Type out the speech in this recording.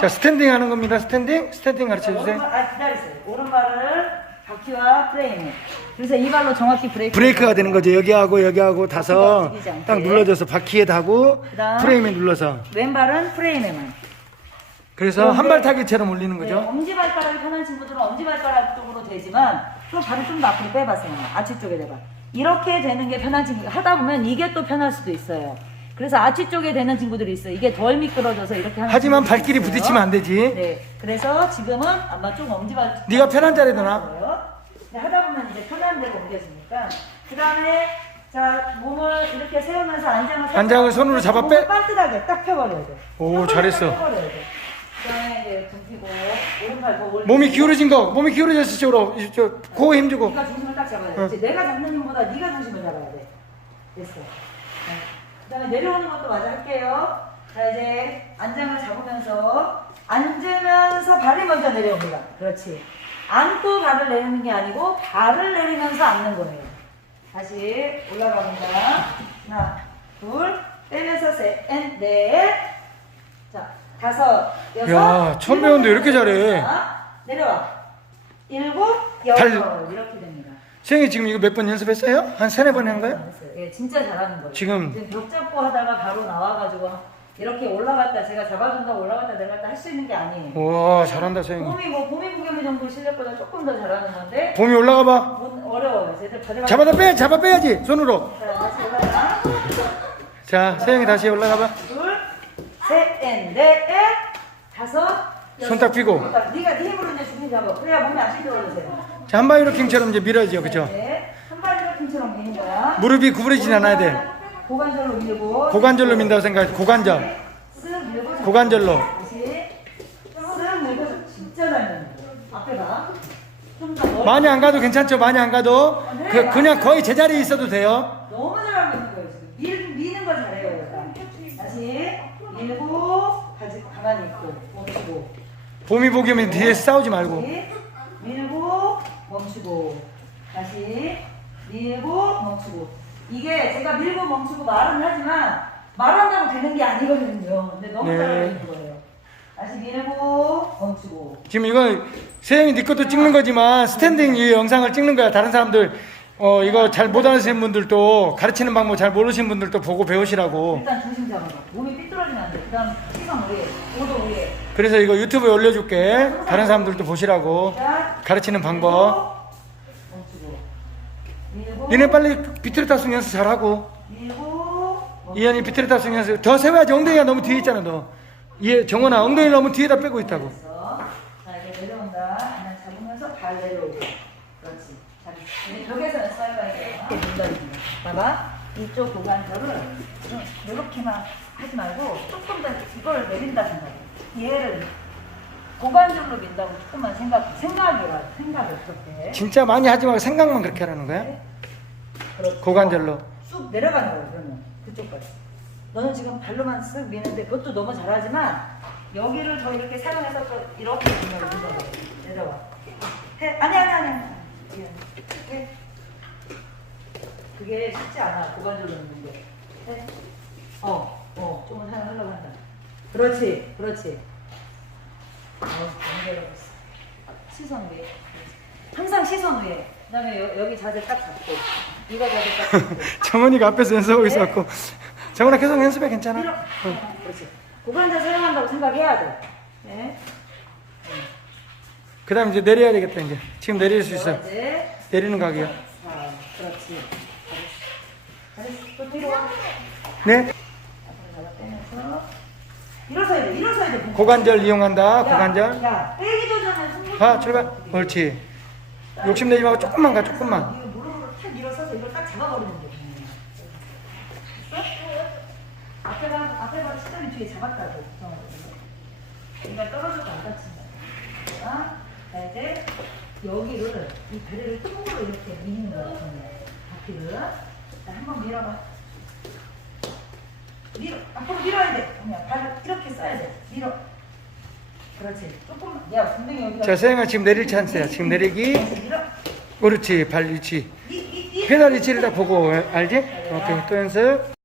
자, 스탠딩 하는 겁니다. 스탠딩. 스탠딩 가르쳐 주세요. 오른발, 아, 기다리세요. 오른발을 바퀴와 프레임에. 그래서 이 발로 정확히 브레이크. 브레이크가 되는 거죠. 여기하고 여기하고 다서 않게. 딱 눌러줘서 바퀴에 다고 그다음. 프레임에 눌러서 왼발은 프레임에만. 그래서 한 발 타기처럼 올리는 네, 거죠. 엄지발가락이 편한 친구들은 엄지발가락 쪽으로 되지만 또 발을 좀 더 앞으로 빼봤어요. 아치 쪽에 대봐. 이렇게 되는 게 편한 친구 하다 보면 이게 또 편할 수도 있어요. 그래서 아치 쪽에 되는 친구들이 있어요. 이게 덜 미끄러져서 이렇게 하는 하지만 친구들이 발길이 있어요. 부딪히면 안 되지. 네. 그래서 지금은 아마 좀 엄지발. 네가 편한 자리에 놔. 네, 하다 보면 이제 편한 데로 옮겨지니까. 그 다음에 자 몸을 이렇게 세우면서 안장을 살짝 안장을 손으로 잡아 몸을 빼- 빠뜨하게 딱 펴버려야 돼. 오, 딱 잘했어. 펴버려야 돼. 그다음에 이제 등 펴고 오른팔 더 올리고. 몸이 기울어진 거, 몸이 기울어졌을 쪽으로 이쪽 코에 힘주고. 네가 중심을 딱 잡아야 돼. 응. 이제 내가 잡는 힘보다 네가 중심을 잡아야 돼. 됐어. 네. 그 다음에 내려오는 것도 마저 할게요. 자 이제 안장을 잡으면서 앉으면서 발이 먼저 내려옵니다. 그렇지. 앉고 발을 내리는 게 아니고 발을 내리면서 앉는 거예요. 다시 올라갑니다. 하나, 둘, 빼면서 셋, 앤, 넷. 자, 다섯, 여섯. 야, 처음 배우는데 이렇게 잘해. 자, 내려와. 일곱, 여섯. 달- 이렇게. 선생님 지금 이거 몇 번 연습했어요? 한 세네 번한 거예요? 잘했어요. 예, 진짜 잘하는 거예요. 지금- 벽 잡고 하다가 바로 나와가지고 이렇게 올라갔다 제가 잡아준다고 올라갔다 내려갔다 할 수 있는 게 아니에요. 우와, 잘한다, 선생님. 봄이 뭐 봄이 부겸이 정도 실력보다 조금 더 잘하는 건데 봄이 올라가 봐. 뭐 어려워요. 제대로 가져가. 잡아다 빼, 잡아 빼야지, 손으로. 자, 다시 올라가. 자, 선생님이 다시 올라가 봐. 둘, 셋, 넷, 넷, 다섯. 여섯. 손딱 펴고. 네가 네 힘으로 이제 잡아. 그래야 몸이 안 찌들어주세요. 자, 한 바이로 킹처럼 이제 밀어야죠, 그죠? 네, 한 발이 팀처럼 미는 거야. 무릎이 구부러지지 않아야 돼. 고관절로 밀고. 고관절로 민다고 생각해. 고관절. 쓱 밀고. 고관절로. 다시 쓱 밀고 진짜 잘 미는 거. 앞에 봐. 좀더 멀리. 많이 안 가도 괜찮죠? 많이 안 가도. 그, 그냥 거의 제자리에 있어도 돼요. 너무 잘하고 있는 거예요 지금. 밀, 미는 거 잘해요. 다시 밀고 가만히. 봄이 보기면 뒤에서 싸우지 말고. 다시 밀고 멈추고. 다시 밀고 멈추고. 이게 제가 밀고 멈추고 말은 하지만 말한다고 되는 게 아니거든요. 근데 너무 네. 잘하는 거예요. 다시 밀고 멈추고. 지금 이거 세영이 네 것도 찍는 거지만 스탠딩 이 영상을 찍는 거야. 다른 사람들 어 이거 잘못 아시는 분들도 가르치는 방법 잘 모르시는 분들도 보고 배우시라고. 일단 중심 잡아봐. 몸이 삐뚤어지면 안 돼. 그 다음 시선 위에, 오도 위에. 그래서 이거 유튜브에 올려줄게. 다른 사람들도 보시라고. 자, 가르치는 방법. 니네 빨리 비트레타스 연습 잘하고. 이현이 비트레타스 연습 더 세워야지 엉덩이가 너무 뒤에 있잖아 너. 얘 정원아 엉덩이 너무 뒤에다 빼고 있다고. 자, 이제 내려온다. 하나 잡으면서 발 내려오고. 그렇지. 자, 거야. 이렇게 민다입니다. 봐봐. 이쪽 고관절을 이렇게만 하지 말고 조금 더 이걸 내린다 생각해. 얘를 고관절로 민다고 조금만 생각, 생각이라, 생각을 그렇게. 진짜 많이 하지 말고 생각만 그렇게 하라는 거야? 그렇죠. 고관절로. 쑥 내려가는 거예요, 그러면. 그쪽까지. 너는 지금 발로만 쓱 미는데 그것도 너무 잘하지만 여기를 더 이렇게 사용해서 또 이렇게 밀어 내려와. 해. 아니, 아니, 아니. 해. 그게 쉽지 않아, 고관절로 넣는 게. 해. 어, 어, 조금 사용하려고 한다. 그렇지, 그렇지. 어, 연결하고 있어. 시선 위에. 항상 시선 위에. 그 다음에 여, 여기 자세 딱 잡고. 이거 자세 딱 잡고. 정원이가 앞에서 연습하고 있어갖고. 정원아 계속 연습해 괜찮아? 밀어. 어, 그렇지. 고관절 사용한다고 생각해야 돼. 네. 그 다음 이제 내려야 되겠다 이제. 지금 내릴 수 있어. 이제 내리는 각이요. 자, 그렇지. 잘했어. 잘했어. 또 뒤로 와. 네. 일어서야 돼. 일어서야 돼. 고관절 이용한다. 야, 고관절. 야, 전에 숨가 출발. 옳지. 욕심내지 말고 조금만 가 조금만. 이거 무릎으로 탁 밀어서서 이걸 딱 잡아버리는 게. 됐어? 앞에 가, 앞에 가 시점이 뒤에 잡았다고. 얘가 떨어져도 안 다친다. 자, 자, 이제 여기를, 이 다리를 통으로 이렇게 미는 거야. 바퀴를. 자, 한번 밀어봐. 밀어, 앞으로 밀어야 돼. 그냥 발을 이렇게 써야 돼. 밀어. 그렇지. 조금만. 야, 분명히 여기가. 자 세영아 지금 내릴 찬스야. 지금 내리기. 밀어. 옳지 발 위치. 이, 이, 이. 페달 위치를 딱 보고 알지? 오케이 또 연습.